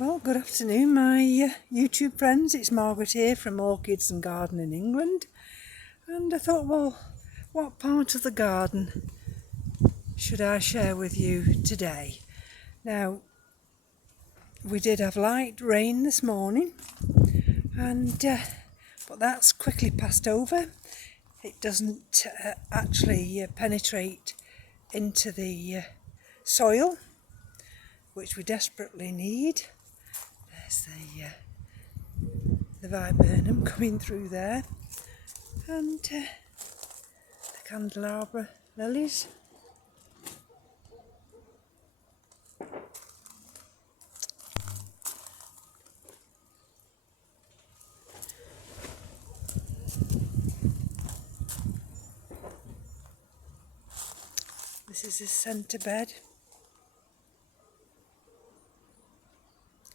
Well, good afternoon, my YouTube friends. It's Margaret here from Orchids and Garden in England. And I thought, well, what part of the garden should I share with you today? Now, we did have light rain this morning, and but that's quickly passed over. It doesn't actually penetrate into the soil, which we desperately need. There's the viburnum coming through there, and the candelabra lilies. This is his centre bed.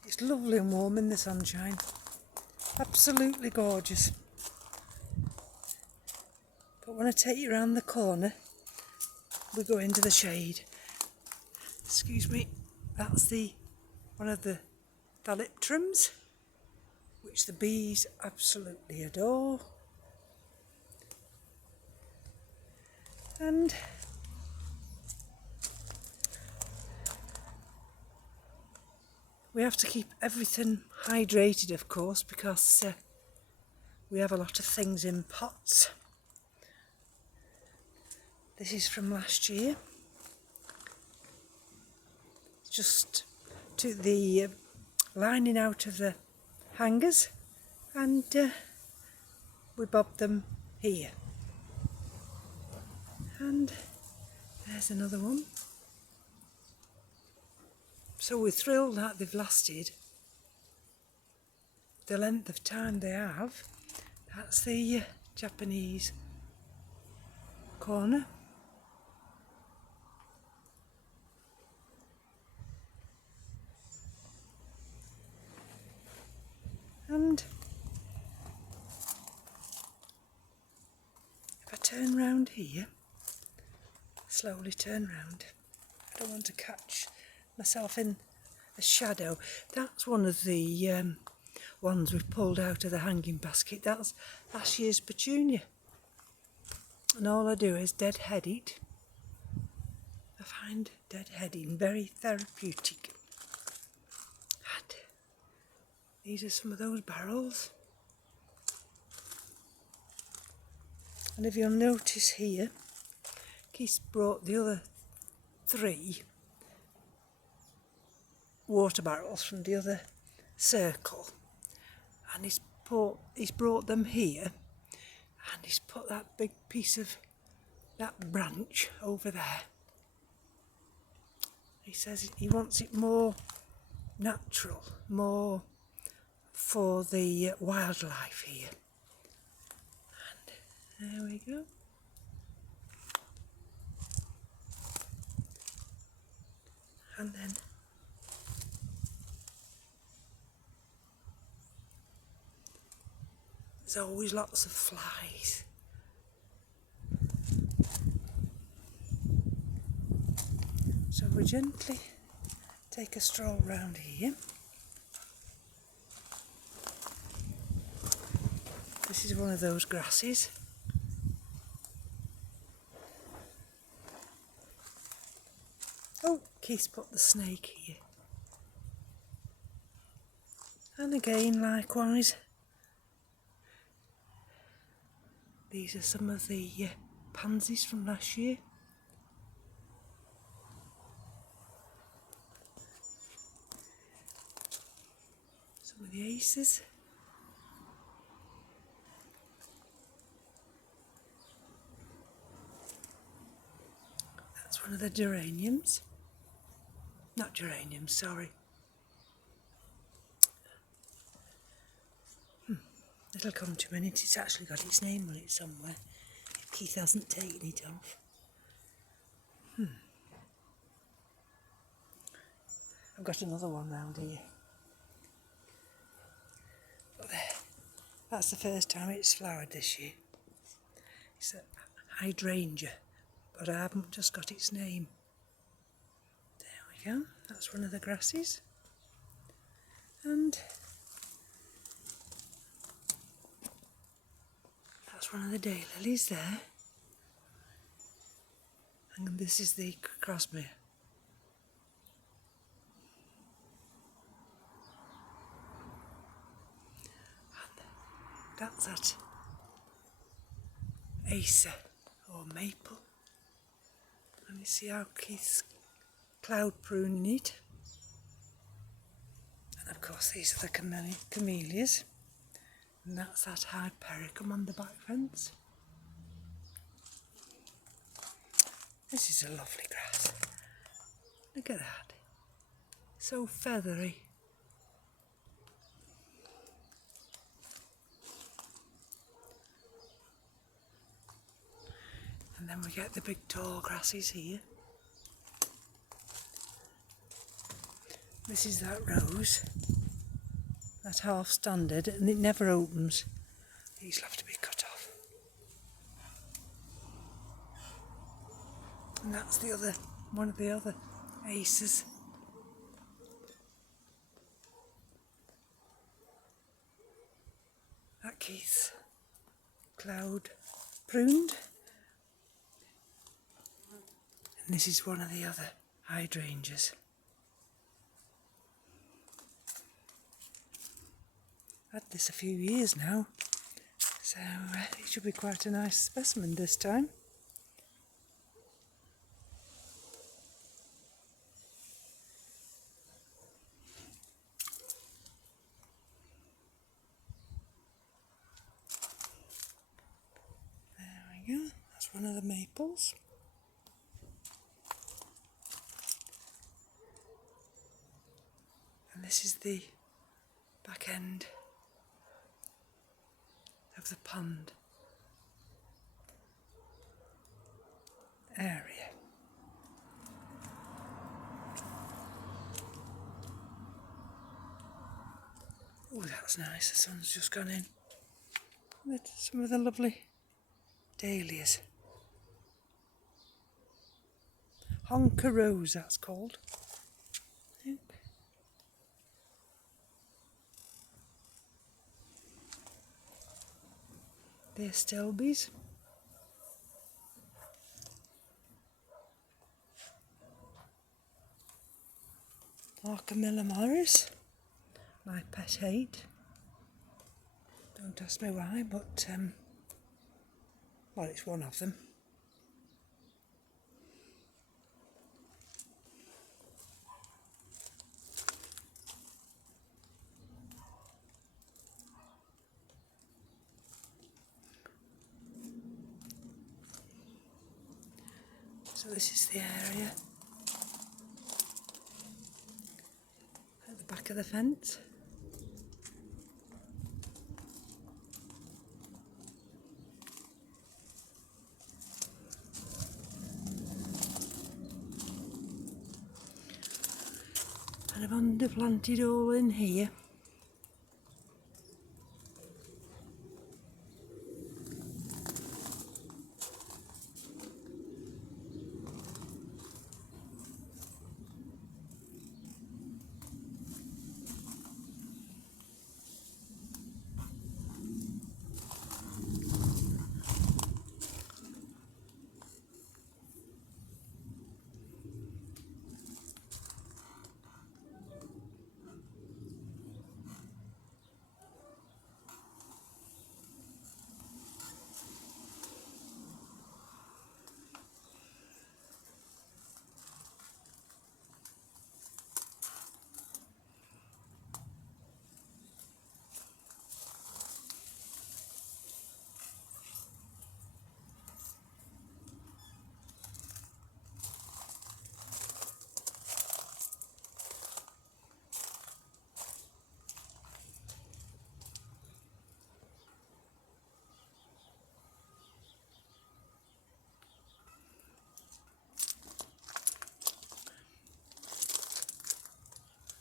It's lovely and warm in the sunshine. Absolutely gorgeous. But when I take you around the corner, we go into the shade. Excuse me, that's one of the thalictrums, which the bees absolutely adore. And we have to keep everything hydrated, of course, because we have a lot of things in pots. This is from last year. Just took the lining out of the hangers and we bobbed them here. And there's another one. So we're thrilled that they've lasted the length of time they have. That's the Japanese corner. And if I turn round here, slowly turn round, I don't want to catch myself in a shadow. That's one of the ones we've pulled out of the hanging basket. That's last year's petunia. And all I do is deadhead it. I find deadheading very therapeutic. And these are some of those barrels. And if you'll notice here, Keith brought the other 3 water barrels from the other circle, and he's brought them here, and he's put that big piece of that branch over there. He says he wants it more natural, more for the wildlife here. And there we go. And then there's always lots of flies. So we gently take a stroll round here. This is one of those grasses. Oh, Keith's put the snake here. And again, likewise, these are some of the pansies from last year. Some of the aces. That's one of the geraniums. Not geraniums, sorry. It'll come to a minute. It's actually got its name on it somewhere. Keith hasn't taken it off. I've got another one round here. But there. That's the first time it's flowered this year. It's a hydrangea, but I haven't just got its name. There we go. That's one of the grasses. And that's one of the daylilies there. And this is the crossbeer. And that's that acer or maple. And you see how Keith's cloud pruning it. And of course these are the camellias. And that's that hypericum on the back fence. This is a lovely grass. Look at that. So feathery. And then we get the big tall grasses here. This is that rose. That half standard, and it never opens. These will have to be cut off. And that's the other, one of the other aces. That Keith's cloud pruned. And this is one of the other hydrangeas. I've had this a few years now, so it should be quite a nice specimen this time. There we go, that's one of the maples. And this is the back end of the pond area. Oh, that's nice, the sun's just gone in. With some of the lovely dahlias. Honker rose, that's called. Yep. They're stelbies. Arcamilla Morris, my pet hate. Don't ask me why, but well, it's one of them. So this is the area at the back of the fence. And I've underplanted all in here.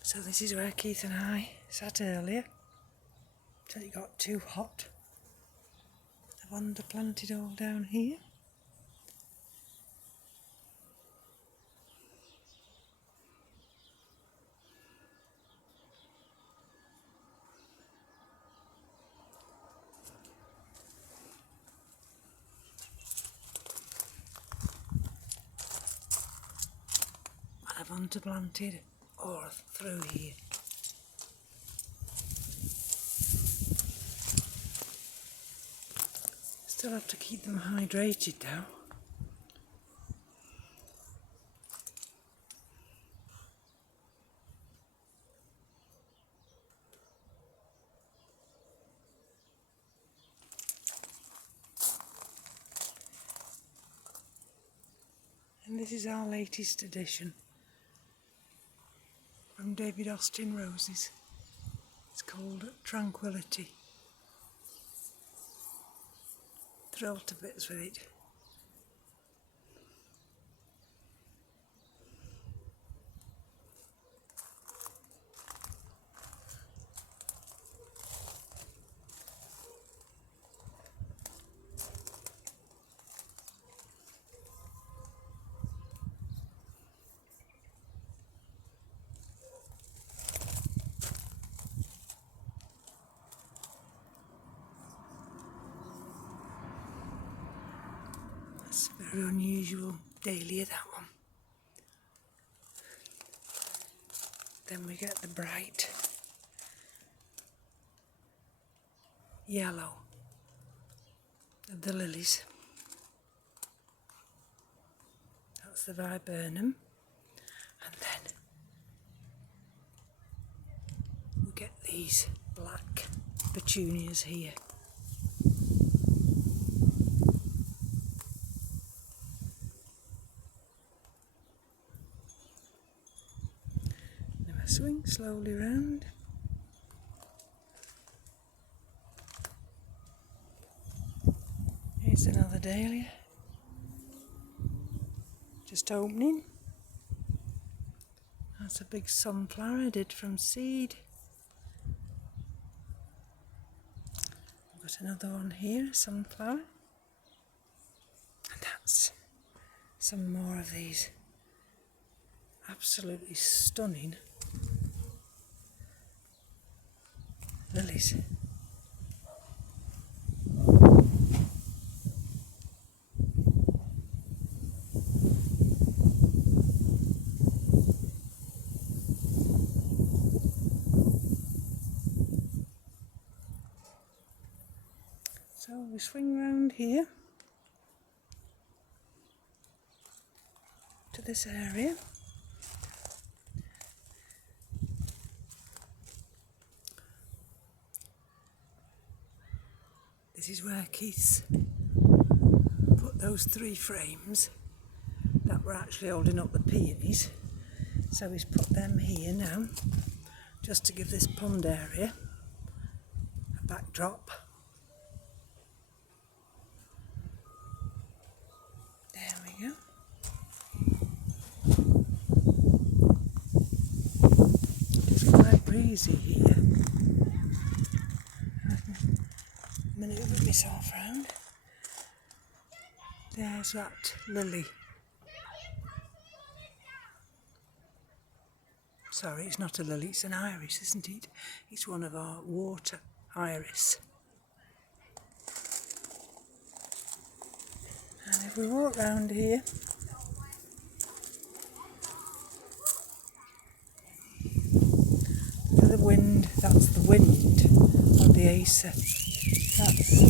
So this is where Keith and I sat earlier, till it got too hot. I've underplanted all down here. water planted all through here. Still have to keep them hydrated though. And this is our latest addition from David Austin Roses. It's called Tranquility. Thrilled to bits with it. It's a very unusual dahlia, that one. Then we get the bright yellow of the lilies. That's the viburnum. And then we get these black petunias here. Now I swing slowly round. Here's another dahlia. Just opening. That's a big sunflower I did from seed. I've got another one here, a sunflower. And that's some more of these absolutely stunning lilies. So we swing round here to this area. This is where Keith's put those 3 frames that were actually holding up the peonies. So he's put them here now, just to give this pond area a backdrop. There we go. It's quite breezy here. Manoeuvre myself round. There's that lily. Sorry, it's not a lily, it's an iris, isn't it? It's one of our water iris. And if we walk round here, look at the wind, that's the wind of the Acer. That's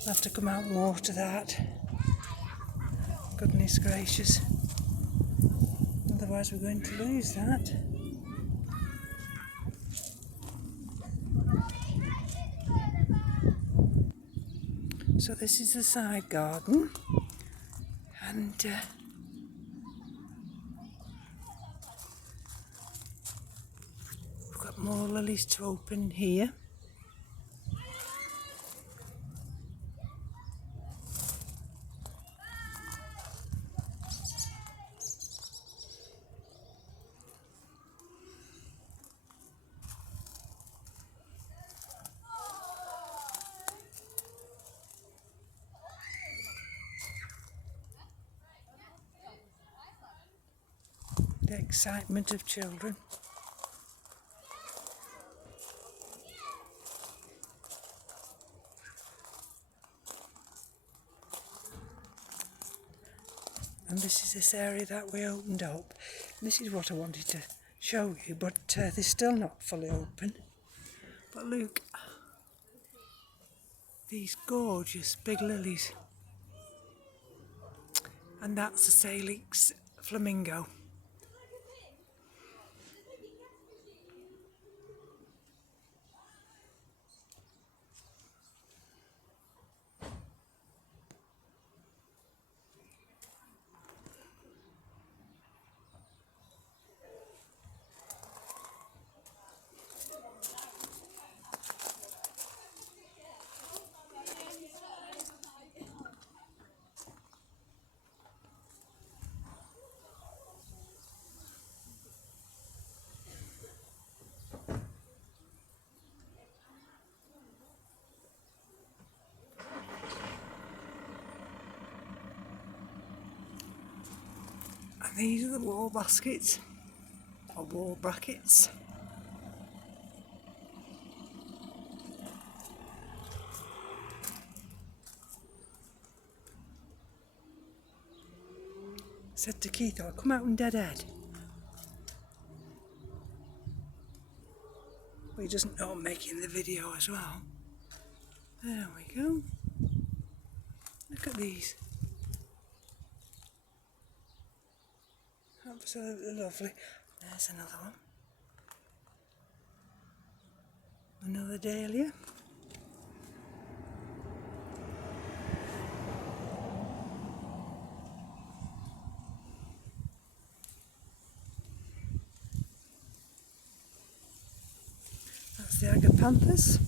I'll have to come out and water that. Goodness gracious. Otherwise we're going to lose that. So this is the side garden, and we've got more lilies to open here. The excitement of children. this is this area that we opened up. This is what I wanted to show you, but they're still not fully open. But look, these gorgeous big lilies. And that's the Salix flamingo. And these are the wall baskets, or wall brackets. Said to Keith, I'll come out in deadhead. But he doesn't know I'm making the video as well. There we go. Look at these. Absolutely lovely. There's another one. Another dahlia. That's the agapanthus.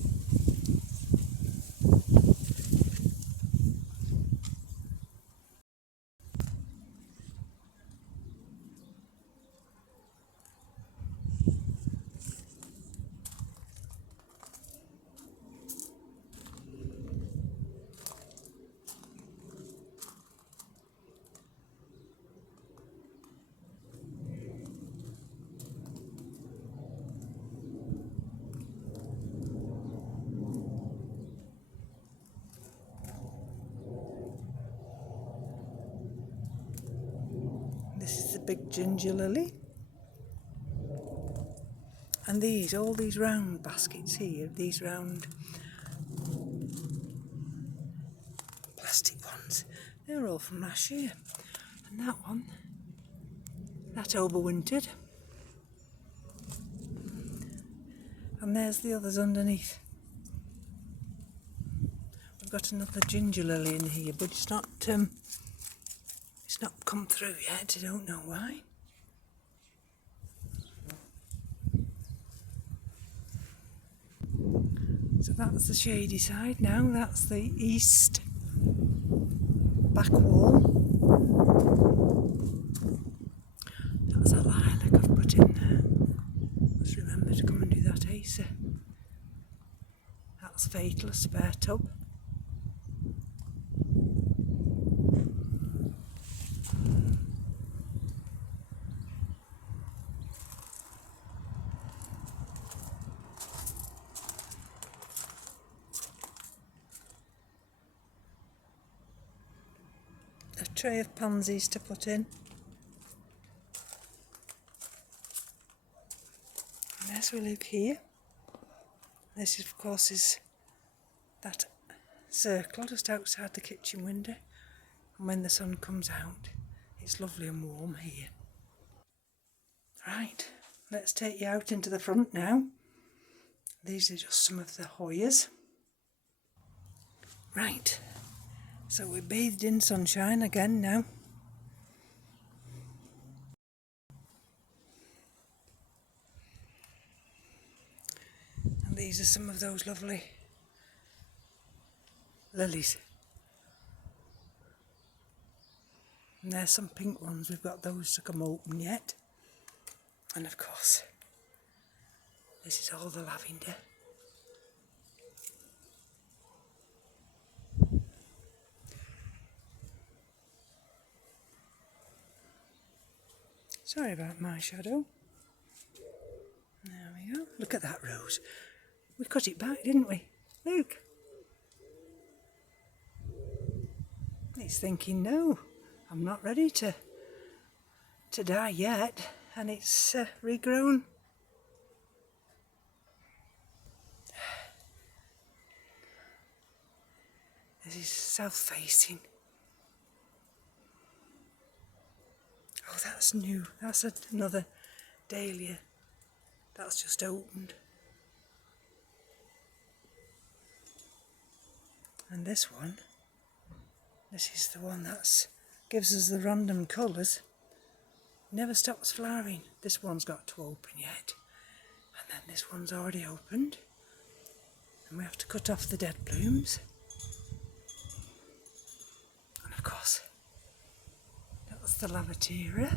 This is the big ginger lily. And these, all these round baskets here, these round plastic ones, they're all from last year. And that one, that overwintered. And there's the others underneath. We've got another ginger lily in here, but it's not come through yet, I don't know why. So that's the shady side now, that's the east back wall. That's a lilac I've put in there. Let's remember to come and do that, Asa. That's fatal, a spare tub. A tray of pansies to put in. And as we look here, this is, of course is that circle just outside the kitchen window, and when the sun comes out it's lovely and warm here. Right, let's take you out into the front now. These are just some of the Hoyas. Right, so we're bathed in sunshine again now. And these are some of those lovely lilies. And there's some pink ones, we've got those to come open yet. And of course, this is all the lavender. Sorry about my shadow. There we go. Look at that rose. We cut it back, didn't we? Look. It's thinking, no, I'm not ready to die yet, and it's regrown. This is south-facing. Oh, that's new. That's another dahlia. That's just opened. And this is the one that gives us the random colours. Never stops flowering. This one's got to open yet. And then this one's already opened. And we have to cut off the dead blooms. And of course, that's the Lavatera.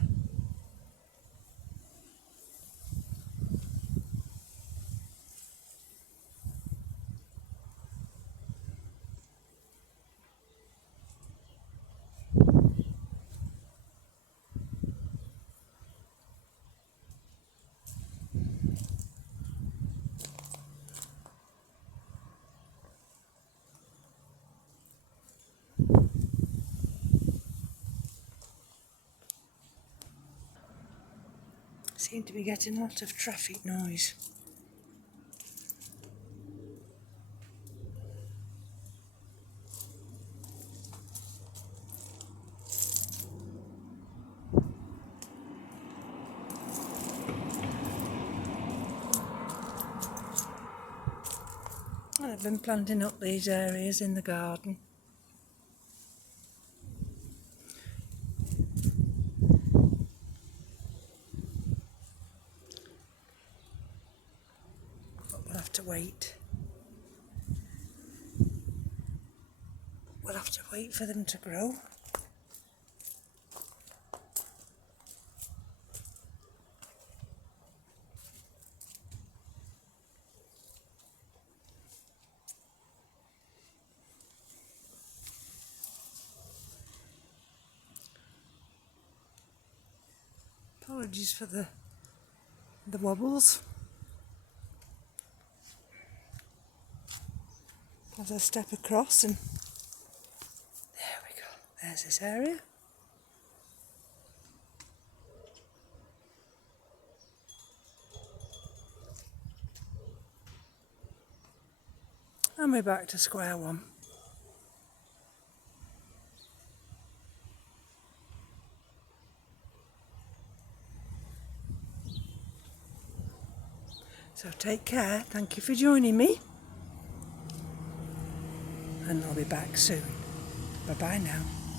Seem to be getting a lot of traffic noise. I've been planting up these areas in the garden. But we'll have to wait. We'll have to wait for them to grow. Apologies for the wobbles as I step across, and there we go. There's this area. And we're back to square one. So take care, thank you for joining me, and I'll be back soon. Bye bye now.